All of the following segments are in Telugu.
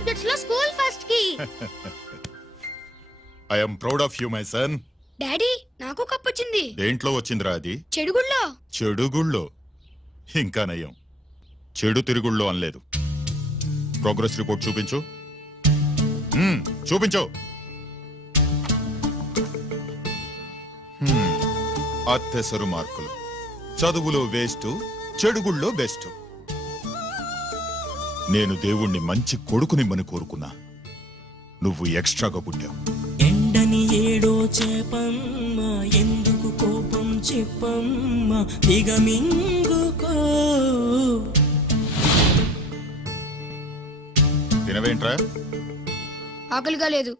సబ్జెక్ట్స్ లో స్కూల్ ఫస్ట్ కి. I am proud of you my son. Daddy నాకు కప్ వచ్చింది. దేంట్లో వచ్చిందిరా అది? చెడుగుళ్ళో. చెడుగుళ్ళో? ఇంకా నయం, చెడు తిరుగుళ్ళో అనలేదు. ప్రోగ్రెస్ రిపోర్ట్ చూపించు. చూపించు. అత్తెసరు మార్కులు, చదువులో వేస్ట్, చెడుగుళ్ళో బెస్ట్. నేను దేవుణ్ణి మంచి కొడుకునిమ్మని కోరుకున్నా, నువ్వు ఎక్స్ట్రాగా పుట్టావు. ఎండని ఏడో చేపమ్మ, ఎందుకు కోపం చెప్పమ్మ, దిగమింగుకో. తినవేంట్రా? ఆకలిగా లేదు.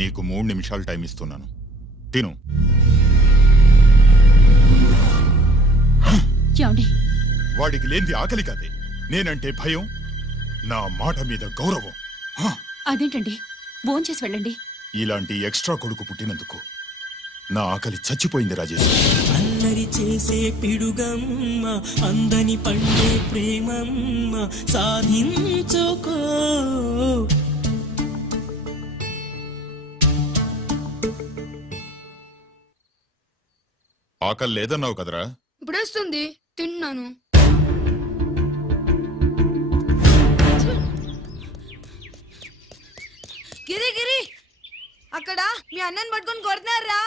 నీకు 3 నిమిషాలు టైం ఇస్తున్నాను, తిను. వాడికి లేనిది ఆకలి కాదే, నేనంటే భయం, నా మాట మీద గౌరవం. అదేంటండి, భోంచేసి వెళ్ళండి. ఇలాంటి ఎక్స్ట్రా కొడుకు పుట్టినందుకు నా ఆకలి చచ్చిపోయింది రాజేష్. అల్లరి చేసే పిడుగమ్మ, అందని పండే ప్రేమమ్మ, సాధించుకో. ఆకలి లేదన్నావు కదరా? ఇప్పుడేస్తుంది, తిన్నాను. గిరి గిరి, అక్కడ మీ అన్నని పట్టుకొని కొడుతున్నారా?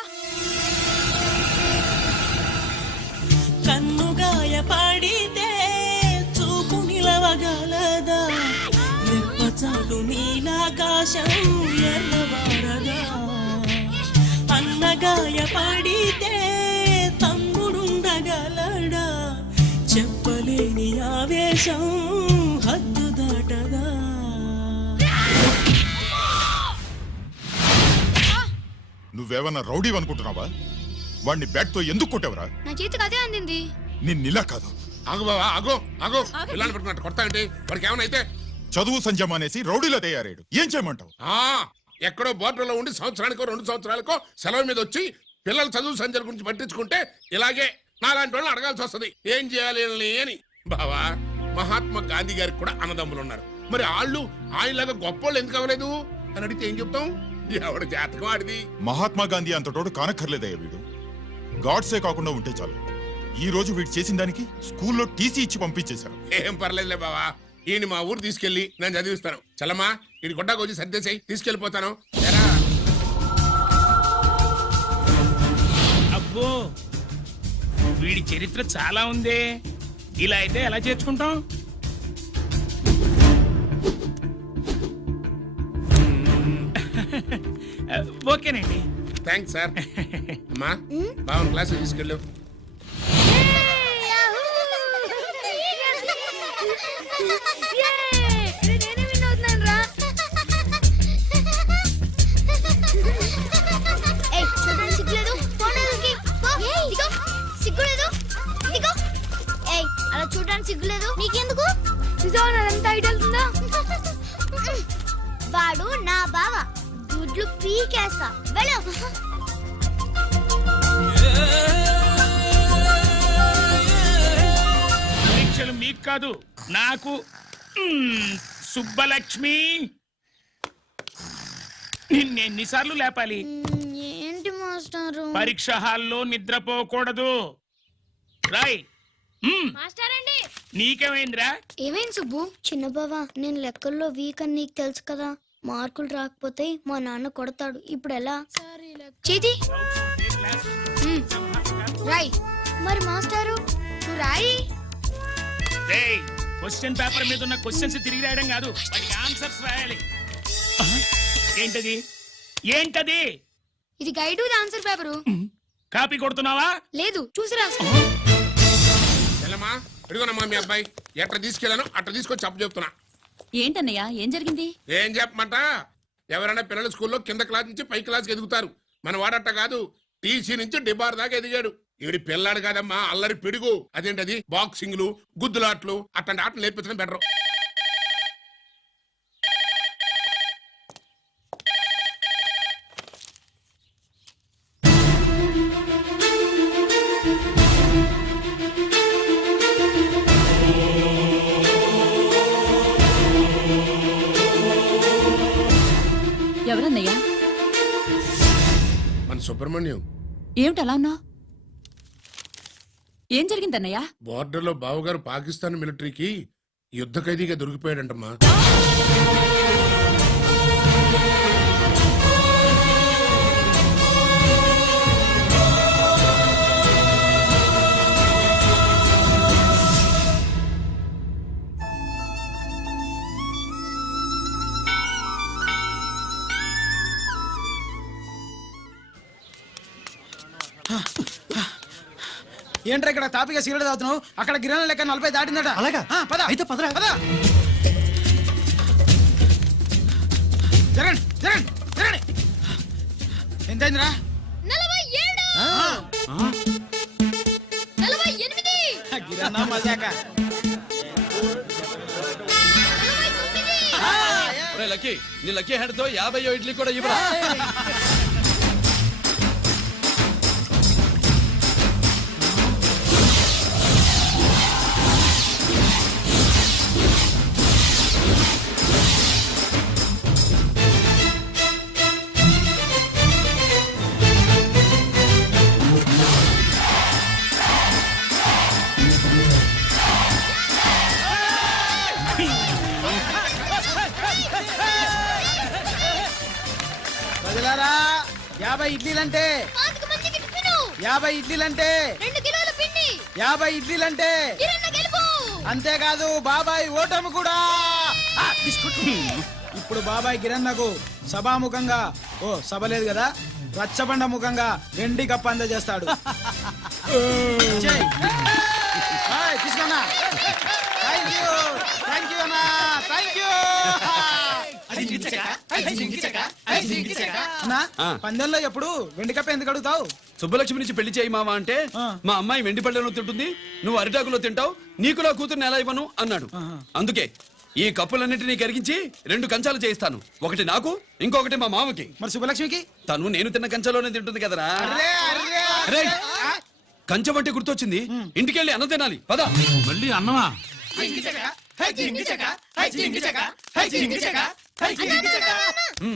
కన్నుగాయ పడితే చూపు నిలవగలదా, రెప్పచాటు నీలాకాశం ఎర్రవారదా. అన్నగాయ పడితే తమ్ముడుండగలడా, చెప్పలేని ఆవేశం హద్దు దాటదా. నువ్వేమన్నా రౌడీ అనుకుంటున్నావా? వాడిని బ్యాట్ తో ఎందుకు కొట్టావరా? నా చేతికి అదే అందింది. నిన్నిలా కాదు. ఆగు బావా, ఆగు ఆగు. పిల్లలు పెట్టుకున్నట్టు కొడతా అంటే వాడికి ఏమనైతే చదువు సంజమానేసి రౌడీలో తయారాడు. ఏం చేయమంటావు? ఎక్కడో బోర్డులో ఉండి సంవత్సరానికో 2 సంవత్సరాలకో సెలవు మీద వచ్చి పిల్లలు చదువు సంజల గురించి పట్టించుకుంటే ఇలాగే నాలాంటి వాళ్ళని అడగాల్సి వస్తుంది, ఏం చేయాలి అని. బావా, మహాత్మా గాంధీ గారికి కూడా అన్నదమ్ములు ఉన్నారు. మరి ఆయనలాగా గొప్పోళ్ళు ఎందుకు అవ్వలేదు అని అడిగితే ఏం చెప్తాం? ఎవడు జాతకం ఆడిది. మహాత్మా గాంధీ అంతటోడు కానక్కర్లేదయ్యా వీడు. గాడ్సే కాకుండా ఉంటే చాలు. ఈ రోజు వీడు చేసిన దానికి స్కూల్లో టీసీ ఇచ్చి పంపించేశారు. ఏం పర్లేదులే బావా, ఈయన మా ఊరు తీసుకెళ్లి నేను చదివిస్తాను. చలమా, ఈయన గొడ్డాకు వచ్చి సర్దేశాయి, తీసుకెళ్లిపోతాను. అబ్బో, వీడి చరిత్ర చాలా ఉందే. ఇలా అయితే ఎలా చేర్చుకుంటాం? ఓకేనండి, థ్యాంక్స్ సార్. అమ్మా, బావన్ క్లాస్ తీసుకెళ్ళు. అలా చూడడానికి సిగ్గులేదు నీకెందుకు? నిజంతా ఐడల్తుందా? వాడు నా బావ, గుడ్లు పీకేస్తా. వెళ్ళు. పరీక్షలు మీకు కాదు, నాకు. సుబ్బలక్ష్మి, నిన్నెన్నిసార్లు లేపాలి? ఏంటి మాస్టారు? పరీక్ష హాల్లో నిద్రపోకూడదు. రాయ్. మాస్టారండి, నీకేమైందిరా? ఏమైంది సుబ్బు? చిన్న బావా, నేను లెక్కల్లో వీక్ అని నీకు తెలుసు కదా. మార్కులు రాకపోతే మా నాన్న కొడతాడు. ఇప్పుడు ఎలా? చేతి రాయ్. మరి మాస్టారు నువ్వు రాయి. క్వశ్చన్ పేపర్ మీద ఉన్న క్వశ్చన్స్ తిరిగి రాయడం కాదు, వాటికి ఆన్సర్స్ రాయాలి. ఏంటది? ఏంటది? ఇది గైడ్ ఆన్సర్ పేపరు. కాపీ కొడుతున్నావా? లేదు, చూసి రాసుకో. ఇదిగోనమ్మా మీ అబ్బాయి, ఎట్లా తీసుకెళ్ళాను అట్లా తీసుకొచ్చి అప్పు చెప్తున్నా. ఏంటన్నయ్య, ఏం జరిగింది? ఏం చెప్పమంట, ఎవరైనా పిల్లలు స్కూల్లో కింద క్లాస్ నుంచి పై క్లాస్కి ఎదుగుతారు. మన వాడట్ట కాదు, టీసీ నుంచి డిబార్ దాకా ఎదిగాడు. ఇవిడి పిల్లాడు కాదమ్మా, అల్లరి పిడుగు. అదేంటది, బాక్సింగ్లు, గుద్దులాట్లు, అట్లాంటి ఆటలు నేర్పించడం బెటర్. మన సుబ్రహ్మణ్యం ఏమిటి అలా ఉన్నావు? ఏం జరిగిందన్నయ్య? బోర్డర్లో బావగారు పాకిస్తాన్ మిలిటరీకి యుద్ధ ఖైదీగా దొరికిపోయాడంటమ్మా. ఏంట్రా ఇక్కడ తాపిగా సిగరెట్ తాగుతున్నావు? అక్కడ గిరాణ లెక్క 40 దాటిందట. అలాగా? పద అయితే పదరా. పద. జరగండి జరగండి జరగండి. ఎంతైందిరా? 47 గిరాణా మజాక. లక్కీ నీ లక్కీ హెడ్ తో 50 ఇడ్లీ కూడా ఇవ్వరా. ప్రజలారా 50 ఇడ్లీలంటే 50 ఇడ్లీలంటే 2 కిలోల పిండి 50 ఇడ్లీలంటే కిరణ్ గెలుపు. అంతేకాదు బాబాయ్ ఓటమి కూడా. ఇప్పుడు బాబాయ్ గిరన్నకు సభాముఖంగా సభ లేదు కదా, రచ్చబండ ముఖంగా వెండి కప్ప అందజేస్తాడు. తీసుకున్నా. థ్యాంక్ యూ అన్నా, థ్యాంక్ యూ అన్నా. పందెంలో ఎప్పుడు వెండి కప్ప ఎందుకు అడుగుతావు? సుబ్బలక్ష్మి నుంచి పెళ్లి చేయి మావా అంటే మా అమ్మాయి వెండి పళ్ళెలో తింటుంది, నువ్వు అరిటాకులో తింటావు, నీకు నా కూతుర్ని ఎలా ఇవ్వను అన్నాడు. అందుకే ఈ కప్పులన్నిటినీ కరిగించి 2 కంచాలు చేయిస్తాను. ఒకటి నాకు, ఇంకొకటి మా మామకి. మరి శుభలక్ష్మికి? తను నేను తిన్న కంచంలోనే తింటుంది కదరా. రేయ్, కంచం అంటే గుర్తొచ్చింది, ఇంటికెళ్ళి అన్నం తినాలి. పద. మళ్ళీ అన్నమా?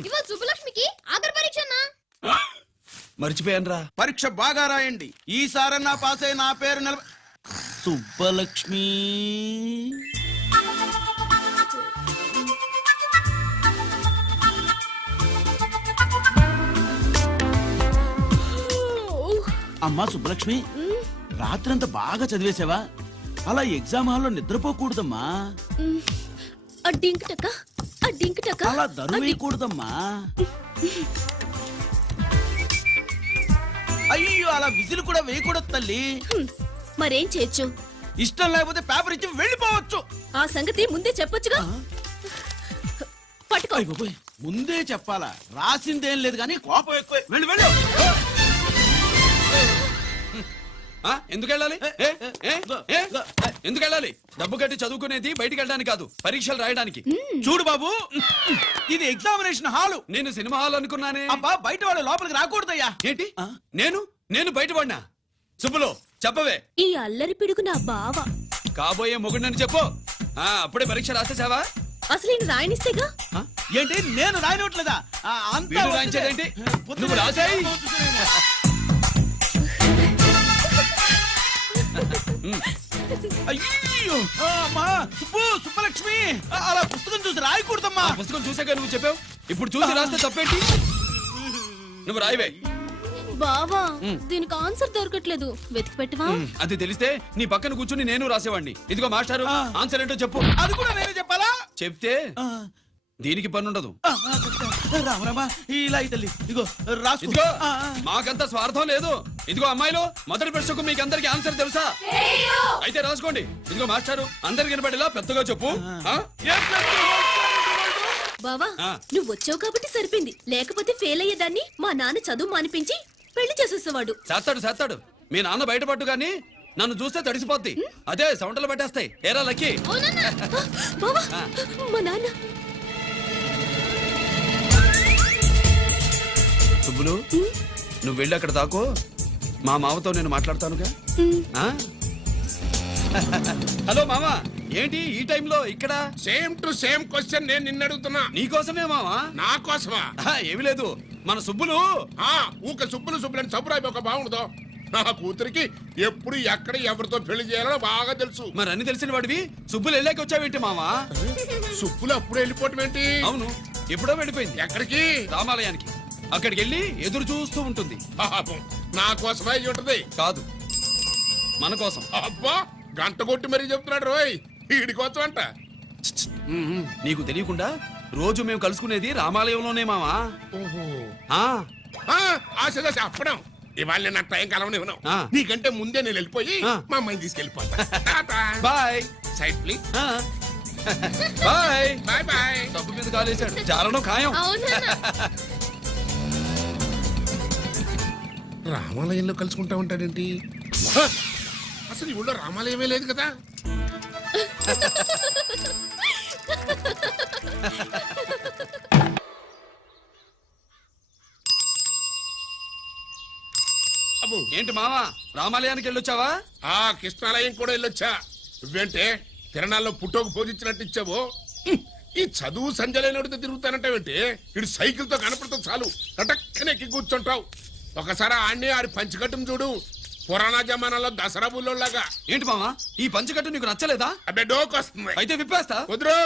ఇవాళ సుబ్బలక్ష్మికి ఆఖరి పరీక్ష అన్నా. మర్చిపోయానురా. పరీక్ష బాగా రాయండి, ఈసారన్నా పాస్ అయి నా పేరు సుబ్బలక్ష్మి. అమ్మా సుబ్బలక్ష్మి, రాత్రంతా బాగా చదివేశావా? అలా ఎగ్జామ్ హాల్లో నిద్రపోకూడదమ్మా. అలా దరువు వేయకూడదమ్మా. అయ్యో, అలా విజిల్ కూడా వేయకూడదు తల్లి. మరేం చేయొచ్చు? ఇష్టం లేకపోతే పేపర్ ఇచ్చి వెళ్ళిపోవచ్చు. ఆ సంగతి ముందే చెప్పొచ్చుగా. పట్టుకో. అయ్య బాబోయ్, ముందే చెప్పాలా? రాసిందేం లేదు కానీ కోపం ఎక్కువ. వెళ్ళు వెళ్ళు. ఎందుకు వెళ్ళాలి? ఎందుకు వెళ్ళాలి? డబ్బు కట్టి చదువుకునేది బయటికి వెళ్ళడానికి కాదు, పరీక్షలు రాయడానికి. చూడు బాబు, ఇది ఎగ్జామినేషన్ హాలు. నేను సినిమా హాల్ అనుకున్నానే. అబ్బా, బయట వాళ్ళు లోపలికి రాకూడదయ్యా. ఏంటి? నేను బయటపడినా? సుబ్బులు చెప్పవే. ఈ అల్లరి పిడుగు నా బావ. కాబోయే మొగుడినని చెప్పు. అప్పుడే పరీక్ష రాసేసావా? అసలు నేను రాయనిస్తేగా. ఏంటి, నేను రాయనట్లేదా? వీడు రాయించేదేంటి? నువ్వు రాసాయి. అయ్యో, అమ్మా సుబ్బలక్ష్మి, అలా పుస్తకం చూసి రాయకూడదమ్మా. పుస్తకం చూసాక నువ్వు చెప్పావు, ఇప్పుడు చూసి రాస్తే తప్పేంటి? నువ్వు రాయవే. బావా, దీనికి ఆన్సర్ దొరకట్లేదు, వెతికి పెట్టవా? అది తెలిస్తే నీ పక్కన కూర్చుని నేను రాసేవాడిని. ఇదిగో మాస్టారు, ఆన్సర్ ఏంటో చెప్పు. అది కూడా నేనే చెప్పాలా? చెప్తే దీనికి పనుండదు. రామరామా, ఇలా తల్లి, ఇదిగో రాసుకో. ఇదిగో, మాకంత స్వార్థం లేదు. ఇదిగో అమ్మాయిలు, మొదటి ప్రశ్నకు మీకు అందరికి ఆన్సర్ తెలుసా? అయితే రాసుకోండి. ఇదిగో మాస్టారు, అందరికి వినపడేలా పెద్దగా చెప్పు. బావా, నువ్వు వచ్చావు కాబట్టి సరిపోయింది, లేకపోతే ఫెయిల్ అయ్యేదాన్ని. మా నాన్న చదువు మానిపించి పెళ్లి చేసేసేవాడు. చేస్తాడు. మీ నాన్న బయటపడ్డు గాని నన్ను చూస్తే తడిసిపోద్ది. అదే సౌంటలు పట్టేస్తాయి. ఏరా లక్కీ. బావా, మా నాన్న. సుబ్బులు, నువ్వు వెళ్ళి అక్కడ దాకో, మా మామతో నేను మాట్లాడతానుగా. హలో మామ, ఏంటి ఈ టైంలో ఇక్కడ? సేమ్ టు సేమ్ క్వశ్చన్ నేను నిన్ను అడుగుతున్నా. నీకోసమే మావా. నా కోసమా? ఏమి లేదు, మన సుబ్బులు ఊక సుబ్బులు సుబ్బులని సబ్బురాయి ఒక బాగుండదు. నా కూతురికి ఎప్పుడు ఎక్కడ ఎవరితో పెళ్లి చేయాలో బాగా తెలుసు. మరి అన్ని తెలిసిన వాడివి సుబ్బులు వెళ్ళాక వచ్చావేంటి మావా? సుబ్బులు అప్పుడు వెళ్ళిపోవటం ఏంటి? అవును, ఎప్పుడో వెళ్ళిపోయింది. ఎక్కడికి? రామాలయానికి. అక్కడికి వెళ్ళి ఎదురు చూస్తూ ఉంటుంది. పాపం, నా కోసమే అయి ఉంటది. కాదు, మన కోసం. అబ్బా, గంట కొట్టి మరీ చెప్తున్నాడు రోయ్, వీడి కోసం అంట. నీకు తెలియకుండా రోజు మేము కలుసుకునేది రామాలయంలోనే మావా. ఓహో, ఆ, ఆశ అప్పడం. ఇవాళ నేను నా టైం కలవని ఉన్నావు. నీకంటే ముందే నేను వెళ్ళిపోయి మా అమ్మాయిని తీసుకెళ్ళిపోతా. Bye. Side please. Bye bye bye. సబ్బు మీద కాలేశాడు, చాలడం ఖాయం. రామాలయంలో కలుసుకుంటా ఉంటాడేంటి? హ! అసలు ఈ ఊళ్ళో రామాలయమే లేదు కదా. అబ్బో, ఏంటి మావా, రామాలయానికి వెళ్ళొచ్చావా? కృష్ణాలయం కూడా వెళ్ళొచ్చా. నువ్వేంటే తిరణాల్లో పుట్టోకు పూజించినట్టు ఇచ్చావు. ఈ చదువు సంజలైనడితో తిరుగుతానంటావేంటి? ఇటు సైకిల్ తో కనపడతావు చాలు కటక్కన ఎక్కి కూర్చుంటావు. ఒకసారి ఆడిని ఆడి పంచికట్టును చూడు, పురాణ జమానాలో దసరా బుల్లోలాగా. ఏంటి మావా, ఈ పంచకట్టు నీకు నచ్చలేదా? అబ్బే, డోకు వస్తుంది. అయితే విప్పేస్తా. కుదురు.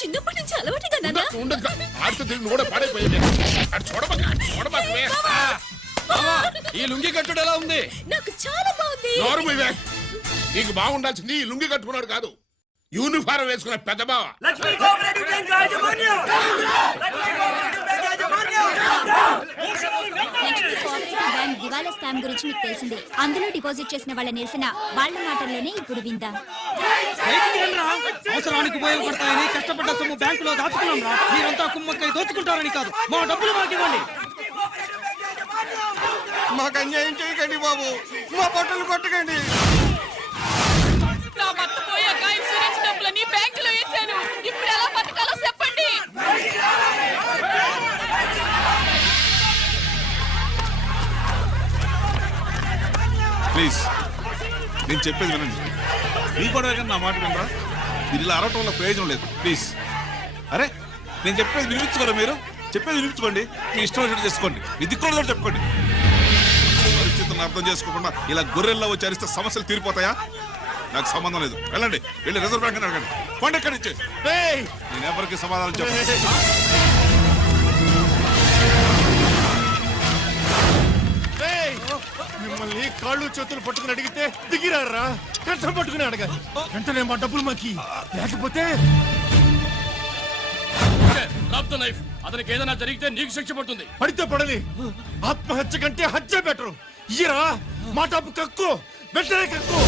చిన్నప్పటి నుంచి అలవాటుగా ఆడితో తిరిగి కూడా పాడైపోయింది. అటు చూడబాకవే. మావా, ఈ లుంగి కట్టుడు ఎలా ఉంది? నాకు చాలా బాగుంది. నోరు మూయవే. నీకు బాగుండాల్సింది ఈ లుంగి కట్టుకున్నాడు కాదు, యూనిఫారం వేసుకున్న పెద్ద బావ. బ్యాంక్ దివాలా స్కామ్ గురించి మీకు తెలిసిందే. అందులో డిపాజిట్ చేసిన వాళ్ళని వేసిన వాళ్ళ మాటల్లోనే ఇప్పుడు విందాం. అవసరానికి ఉపయోగపడతాయని కష్టపడ్డ సొమ్ము బ్యాంకులో దాచుకున్నాం రా. మీరంతా కుమ్మక్కై దోచుకుంటారని కాదు, మా డబ్బులు మాకు ఇవ్వండి. మాకు అన్యాయం చేయకండి బాబు, మా బట్టలు కొట్టకండి. నా భర్త పోయాక ఇన్సూరెన్స్ డబ్బులని బ్యాంకులో వేశాను. ఇప్పుడు ఎలా బతకాలో చెప్పండి. ప్లీజ్, నేను చెప్పేది వినండి. మీ కూడా నా మాట వినరా? మీరు ఇలా అరవటం వల్ల ప్రయోజనం లేదు. ప్లీజ్. అరే, నేను చెప్పేది వినిపించుకోరా? మీరు చెప్పేది వినిపించుకోండి, మీ ఇష్టం వచ్చినట్టు చేసుకోండి, మీ దిక్కులో చెప్పుకోండి. పరిస్థితులను అర్థం చేసుకోకుండా ఇలా గొర్రెల్లో వచ్చి అరిస్తే సమస్యలు తీరిపోతాయా? నాకు సంబంధం లేదు. వెళ్ళండి, వెళ్ళి రిజర్వ్ బ్యాంక్ అని అడగండి. పండి ఎక్కడి నుంచి. నేను ఎవరికి సమాధానం చెప్పండి. మిమ్మల్ని కాళ్ళు చేతులు పట్టుకుని అడిగితే దిగిరారా? కష్టం పట్టుకుని అడగాలి. వెంటనే మా డబ్బులు మాకి, లేకపోతే అతనికి ఏదైనా జరిగితే నీకు శిక్ష పడుతుంది. పడితే పడని, ఆత్మహత్య కంటే హత్య బెటరు. ఇయ్యరా మా డబ్బు, కక్కు, వెంటనే కక్కు.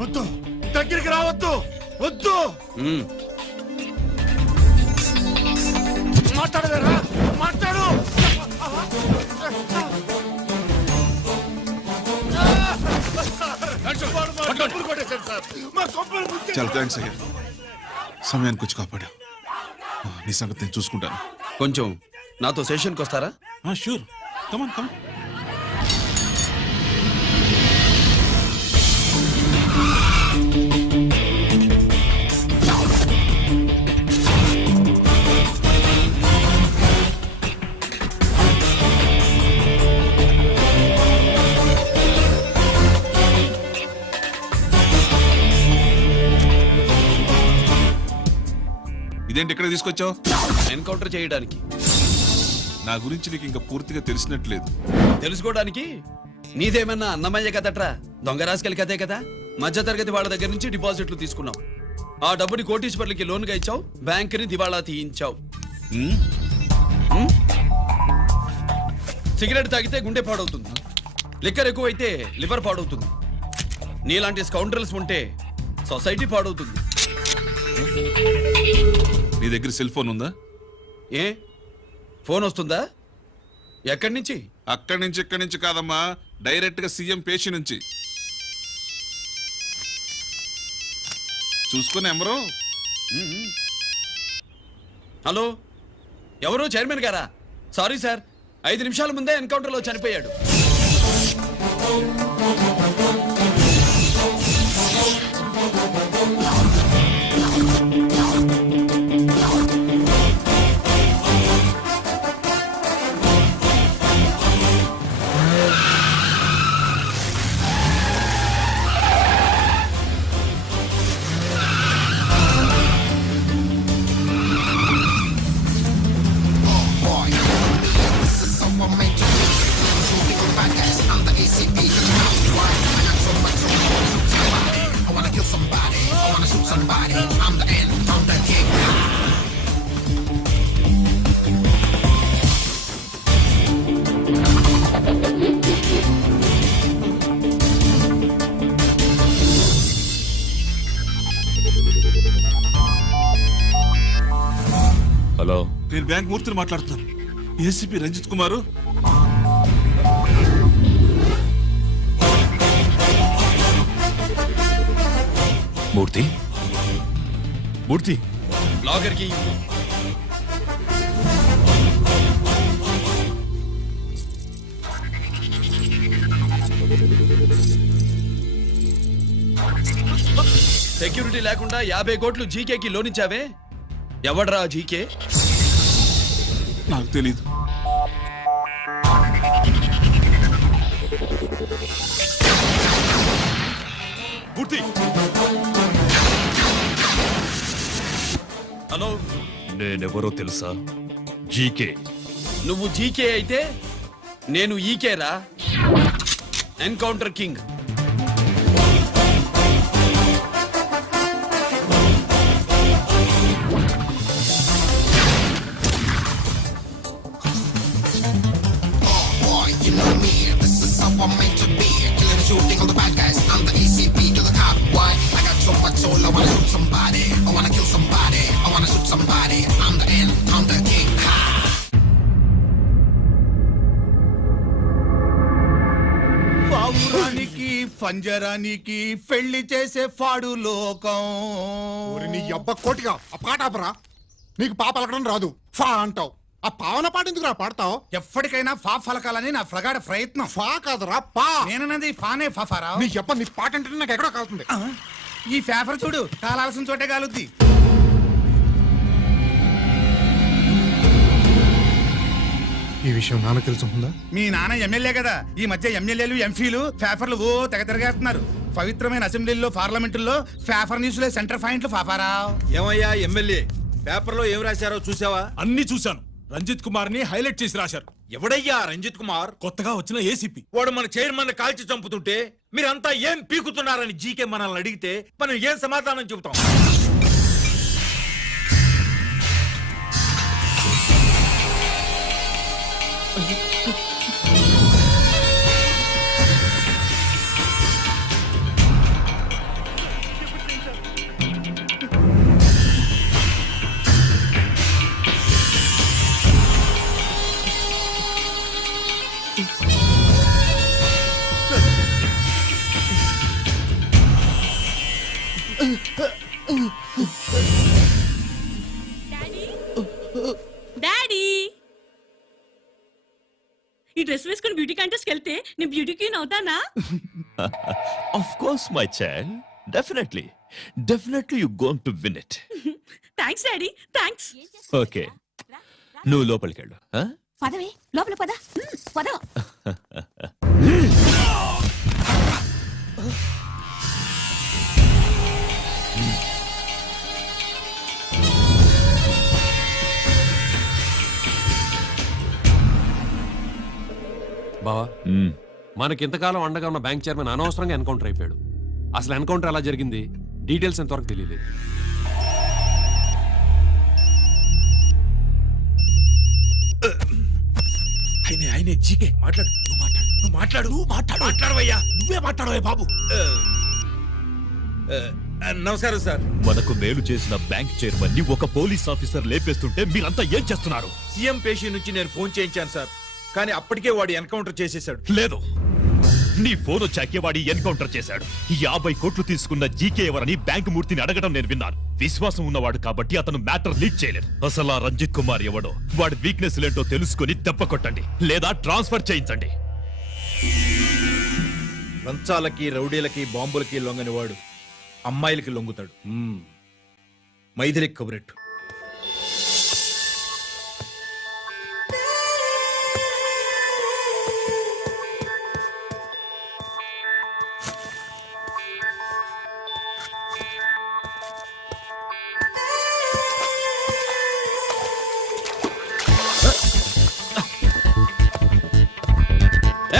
వద్దు, దగ్గరికి రావద్దు, వద్దు. మాట్లాడవేరా? మాట్లాడు. చాలా థ్యాంక్స్ అయ్యా, సమయానికి వచ్చి కాపాడా. నీ సంగతి నేను చూసుకుంటాను. కొంచెం నాతో సెషన్కి వస్తారా? షూర్, కమాన్ కమాన్. ఇదేంటి ఇక్కడ తీసుకొచ్చావు? ఎన్కౌంటర్ చేయడానికి. నా గురించి నీకు ఇంకా పూర్తిగా తెలిసినట్లేదు. తెలుసుకోవడానికి నీదేమన్నా అన్నమయ్య కదట్రా, దొంగ రాసుకెళ్ళి కదే కదా. మధ్యతరగతి వాళ్ళ దగ్గర నుంచి డిపాజిట్లు తీసుకున్నాం. ఆ డబ్బుని కోటీశ్వర్లకి లోన్గా ఇచ్చావు, బ్యాంకుని దివాళా తీయించావు. సిగరెట్ తాగితే గుండె పాడవుతుంది, లిక్కర్ ఎక్కువైతే లివర్ పాడవుతుంది. నీలాంటి స్కౌండ్రల్స్ ఉంటే సొసైటీ పాడవుతుంది. నీ దగ్గర సెల్ ఫోన్ ఉందా? ఏ ఫోన్ వస్తుందా? ఎక్కడి నుంచి? అక్కడి నుంచి ఇక్కడి నుంచి కాదమ్మా, డైరెక్ట్ గా సీఎం పేషి నుంచి. చూసుకుని ఎవరు? హలో, ఎవరు? చైర్మన్ గారా? సారీ సార్, 5 నిమిషాల ముందే ఎన్కౌంటర్లో చనిపోయాడు. హలో, నేను బ్యాంక్ మూర్తిని మాట్లాడుతున్నాను. ఏసీపీ రంజిత్ కుమారు. మూర్తి, మూర్తి, లాగర్కి సెక్యూరిటీ లేకుండా 50 కోట్లు జీకేకి లోన్ ఇచ్చావే, ఎవడ్రా జీకే? నాకు తెలీదు. మూర్తి, హలో, నేనెవరో తెలుసా? జీకే. నువ్వు జీకే అయితే నేను ఈకేరా, ఎన్కౌంటర్ కింగ్. పావురానికి పంజరానికి పెళ్లి చేసే ఫాడు లోకం. నీ అబ్బ కోటిగా ఆ పాట ఆపరా. నీకు పాప పలకడం రాదు, ఫా అంటావు. ఆ పావన పాట ఎందుకు రా పాడతావు? ఎప్పటికైనా ఫా ఫలకాలని నా ప్రగాఢ ప్రయత్నం. ఫా కాదురా పా. నేనన్నది ఫానే ఫాఫారా. నీ అబ్బ నీ పాట అంటే నాకు ఎక్కడో కాలుతుంది. ఈ పేపర్ చూడు, కాలాల్సిన చోటే కాలుద్ది. ఈ విషయం నాన్న తెలుసుకుందా? మీ నాన్న ఎమ్మెల్యే కదా, ఈ మధ్య ఎమ్మెల్యేలు ఎంపీలు పేపర్లు ఓ తెగ తిరగేస్తున్నారు. పవిత్రమైన అసెంబ్లీల్లో పార్లమెంటుల్లో పేపర్ న్యూస్లే సెంటర్ పాయింట్లు ఫాఫారా. ఏమయ్యా ఎమ్మెల్యే, పేపర్లో ఏం రాశారో చూసావా? అన్ని చూశాను. రంజిత్ కుమార్ ని హైలైట్ చేసి రాశారు. ఎవడయ్యా రంజిత్ కుమార్? కొత్తగా వచ్చిన ఏసీపీ. వాడు మన చైర్మన్ కాల్చి చంపుతుంటే మీరంతా ఏం పీకుతున్నారని జీకే మనల్ని అడిగితే మనం ఏం సమాధానం చెబుతాం? డాడీ, ఈ డ్రెస్ వేసుకుని బ్యూటీ కాంటెస్ట్ వెళ్తే నేను బ్యూటీ క్వీన్ అవుతానా? Of course, my child. Definitely. Definitely you're going to win it. Thanks daddy, thanks. Okay. నువ్వు లోపలికి వెళ్ళు. పదవే, లోపల పద. పద. బావా, మనకింతకాలం అండగా ఉన్న బ్యాంక్ చైర్మన్ అనవసరంగా ఎన్కౌంటర్ అయిపోయాడు. అసలు ఎన్కౌంటర్ ఎలా జరిగింది? డీటెయిల్స్ ఎంతవరకు తెలియలేదు. ఆయనే జీకే మాట్లాడు. నువ్వు మాట్లాడవయ్యా. నువ్వే మాట్లాడవయ్యా బాబు. నమస్కారం సార్. మనకు మేలు చేసిన బ్యాంక్ చైర్మన్ ని ఒక పోలీస్ ఆఫీసర్ లేపేస్తుంటే మీరంతా ఏం చేస్తున్నారు? సీఎం పేషి నుంచి నేను ఫోన్ చేయించాను సార్, కానీ అప్పటికే వాడు ఎన్కౌంటర్ చేసేసాడు. లేదు, నీ ఫోన్ వచ్చాకే వాడి ఎన్కౌంటర్ చేశాడు. 50 కోట్లు తీసుకున్న జీకే ఎవరని బ్యాంకు మూర్తిని అడగడం నేను విన్నాను. విశ్వాసం ఉన్నవాడు కాబట్టి అతను మ్యాటర్ లీక్ చేయలేదు. అసలు ఆ రంజిత్ కుమార్ ఎవడో, వాడి వీక్నెస్ ఏంటో తెలుసుకుని దెబ్బ కొట్టండి, లేదా ట్రాన్స్ఫర్ చేయించండి. లంచాలకి, రౌడీలకి, బాంబులకి లొంగని వాడు అమ్మాయిలకి లొంగుతాడు. మైథిలికి కబురెట్టు.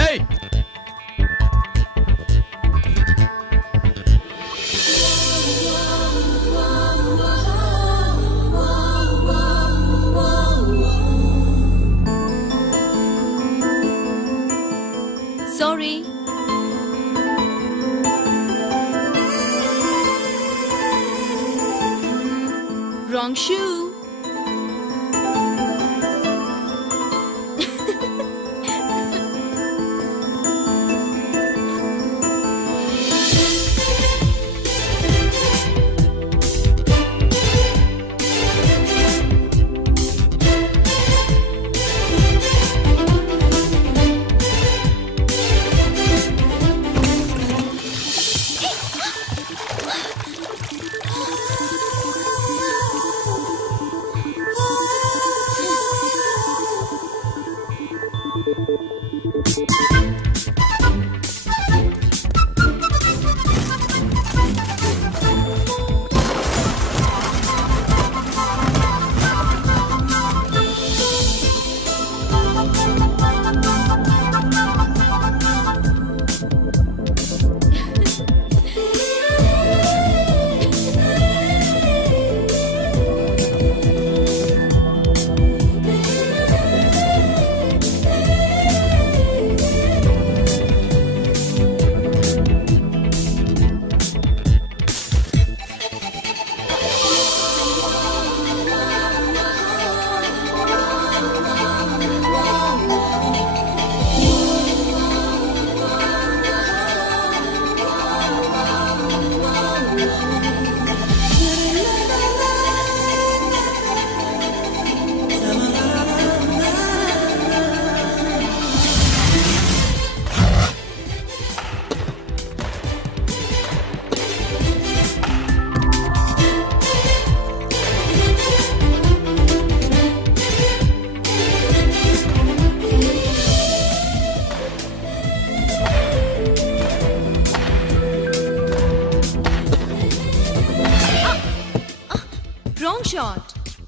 ఏయ్, sorry. Wrong shoe.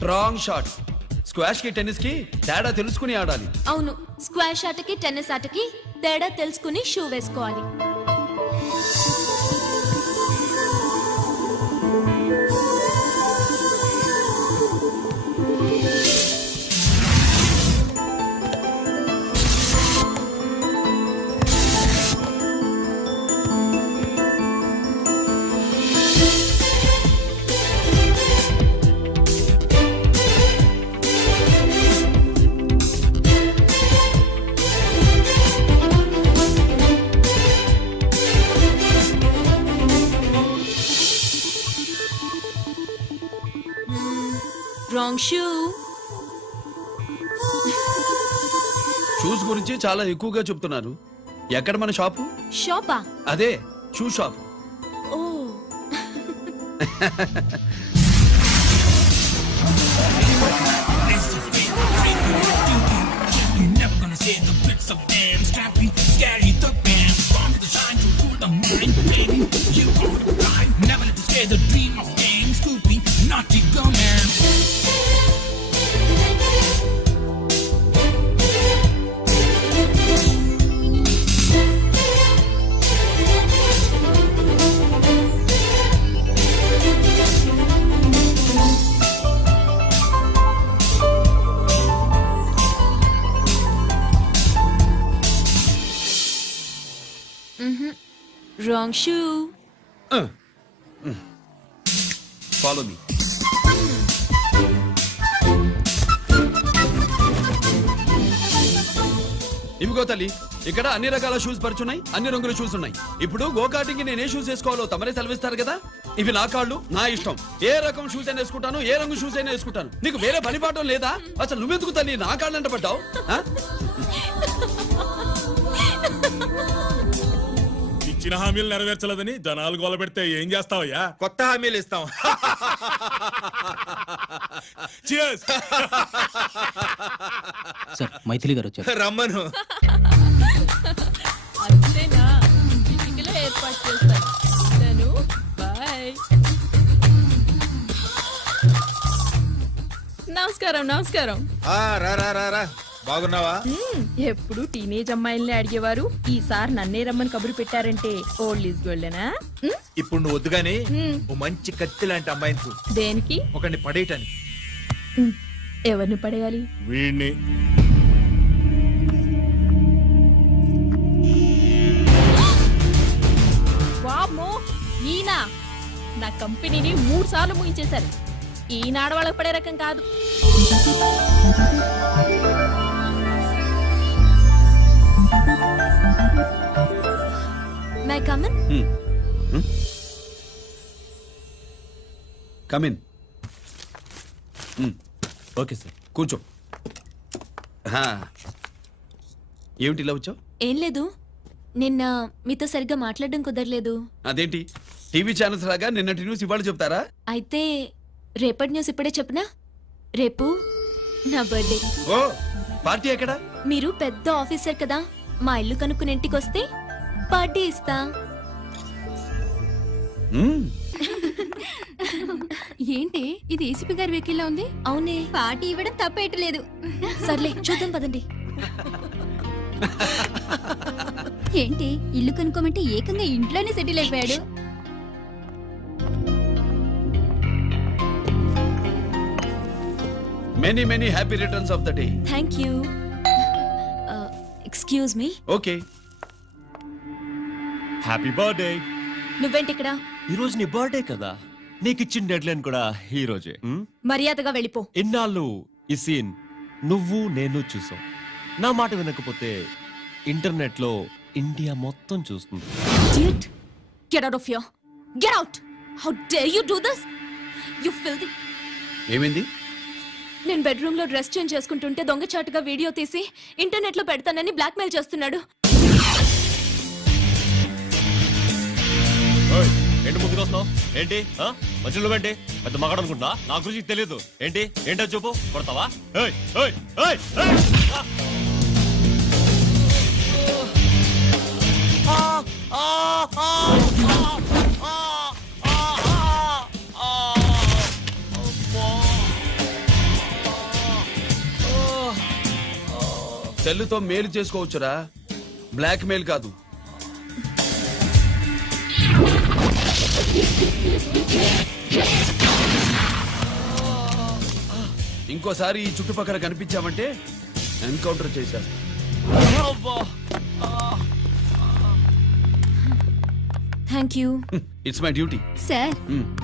Wrong shot. Squash కి టెన్నిస్ కి తేడా తెలుసుకుని ఆడాలి. అవును, స్క్వాష్ ఆటకి టెన్నిస్ ఆటకి తేడా తెలుసుకుని షూ వేసుకోవాలి. Wrong shoe. షూస్ గురించి చాలా ఎక్కువగా చెప్తున్నారు. ఎక్కడ మన షాపు? షాపా? అదే షూ షాప్. ఓ, రాంగ్ షూ. Follow me. ఇవిగో తల్లి, ఇక్కడ అన్ని రకాల షూస్ పరుచున్నాయి, అన్ని రంగుల షూస్ ఉన్నాయి. ఇప్పుడు గోకాటింగ్ కి నేనే షూస్ వేసుకోవాలో తమరే సెలవిస్తారు కదా. ఇవి నా కాళ్ళు, నా ఇష్టం. ఏ రకం షూస్ అయినా వేసుకుంటాను, ఏ రంగు షూస్ అయినా వేసుకుంటాను. నీకు వేరే పని పాఠం లేదా? అసలు నువ్వెందుకు తల్లి నా కాళ్ళు అంట పడ్డావు? ఇచ్చిన హామీలు నెరవేర్చలేదని జనాలు గోల పెడితే ఏం చేస్తావయ్యా? కొత్త హామీలు ఇస్తాం. Cheers! సార్ మైథిలి గారు వచ్చారు. రమ్మను. అంతేనా? చిటికలో ఏర్పాటు చేస్తాను. నేను బాయ్. నమస్కారం. నమస్కారం. రా రా రా రా. బాగున్నావా? ఎప్పుడు టీనేజ్ అమ్మాయిల్ని అడిగేవారు, ఈసారి నన్నే రమ్మని కబురు పెట్టారంటే ఓల్డ్ ఈజ్ గోల్డెనా? ఇప్పుడు నువ్వు వద్దుగాని ఓ మంచి కత్తి లాంటి అమ్మాయిని చూడు. దేనికి? ఒకరిని పడేయటానికి. ఎవరిని పడేయాలి? వీణ్ణి. వామ్మో, ఈయన నా కంపెనీని 3 సార్లు ముగించేశారు. ఈయన ఆడవాళ్ళకి పడే రకం కాదు. My come on. Come in. Okay sir. కూర్చో. ఏమిటి ఇలా వచ్చావు? ఏం లేదు, నిన్న మీతో సరిగ్గా మాట్లాడడం కుదరలేదు. అదేంటి టీవీ ఛానల్స్ లాగా నిన్నటి న్యూస్ ఇవాళ చెప్తారా? అయితే రేపటి న్యూస్ ఇప్పుడే చెప్పనా? రేపు నా బర్త్డే. ఓ, పార్టీ ఎక్కడ? మీరు పెద్ద ఆఫీసర్ కదా, మా ఇల్లు కనుక్కుని ఇంటికి వస్తే పార్టీ ఇస్తా. ఏంటి ఇది ఏసీపీ గారి వెహికల్లా ఉంది? అవునే, పార్టీ ఇవ్వడం తప్పేయట్లేదు. సర్లే చూద్దాం పదండి. ఏంటి ఇల్లు కనుక్కోమంటే ఏకంగా ఇంట్లోనే సెటిల్ అయిపోయాడు. Many many happy returns of the day. Thank you. Excuse me. Okay. Happy birthday. నువ్వేంటి ఇక్కడ? ఈ రోజు నీ బర్త్డే కదా, నీకు ఇచ్చిన డెడ్ లైన్ కూడా ఈ రోజే. మర్యాదగా వెళ్ళిపో. ఇన్నాళ్ళు ఈ సీన్ నువ్వు నేను చూసాం. నా మాట వినకపోతే ఇంటర్నెట్ లో ఇండియా మొత్తం చూస్తుంది. Idiot! Get out of here. Get out! How dare you do this? You filthy. ఏమైంది? నేను బెడ్రూమ్ లో డ్రెస్ చేంజ్ చేసుకుంటుంటే దొంగచాటుగా వీడియో తీసి ఇంటర్నెట్ లో పెడతానని బ్లాక్మెయిల్ చేస్తున్నాడు. ఏంటి ముందుకు వస్తున్నావు? ఏంటి మధ్యలో ఏంటి? పెద్ద మగాడు అనుకుంటా, నా గురించి తెలియదు. ఏంటి ఏంటో చూపు, కొడతావా? ఏయ్, ఏయ్, ఏయ్, ఏయ్! సెల్లుతో మేలు చేసుకోవచ్చురా, బ్లాక్ మెయిల్ కాదు. ఇంకోసారి ఈ చుట్టుపక్కల కనిపించామంటే ఎన్కౌంటర్ చేసేస్తా. Thank you. It's my duty. Sir,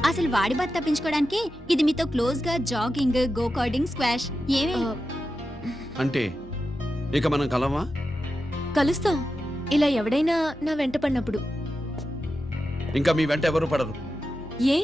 అసలు వాడి బాధ తప్పించుకోవడానికి ఇది మీతో క్లోజ్ గా జాగింగ్, గో కార్డింగ్, స్క్వాష్ ఏమే అంటే ఇక మనం కలవా? కలుస్తాం, ఇలా ఎవడైనా నా వెంట పడినప్పుడు. ఇంకా మీ వెంట ఎవరు పడరు. ఏ